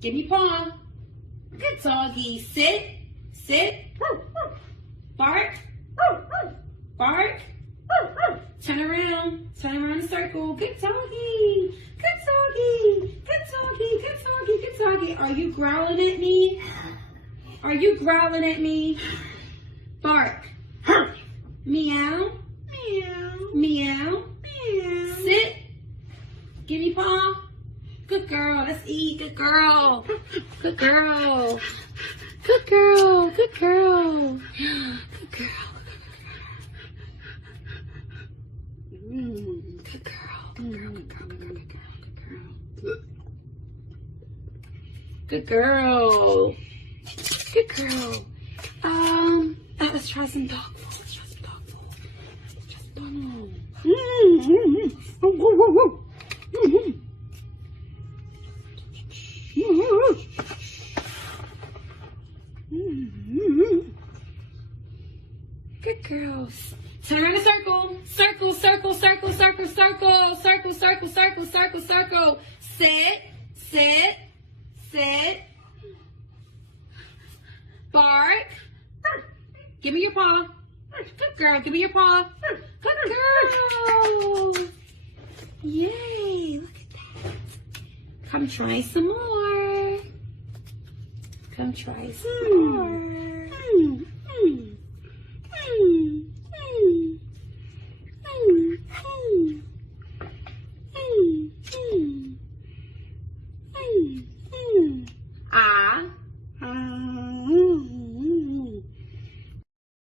Give me paw. Good doggy. Sit. Sit. Bark. Bark. Turn around. Turn around in a circle. Good doggy. Good doggy. Good doggy. Good doggy. Good doggy. Are you growling at me? Are you growling at me? Bark. Meow. Meow. Meow. Meow. Sit. Give me paw. Good girl. Let's eat. Good girl. Good girl. Good girl. Good girl. Good girl. Good girl. Good girl. Good girl. Good girl. Good girl. Good girl. Good girl. Let's try some dog food. Let's try some dog food. Let's try some dog food. Good girls. Turn around in a circle. Circle, circle, circle, circle, circle, circle, circle, circle, circle, circle. Sit, sit, sit. Bark. Give me your paw. Good girl. Give me your paw. Good girl. Yay. Look at that. Come try some more. Come try some more.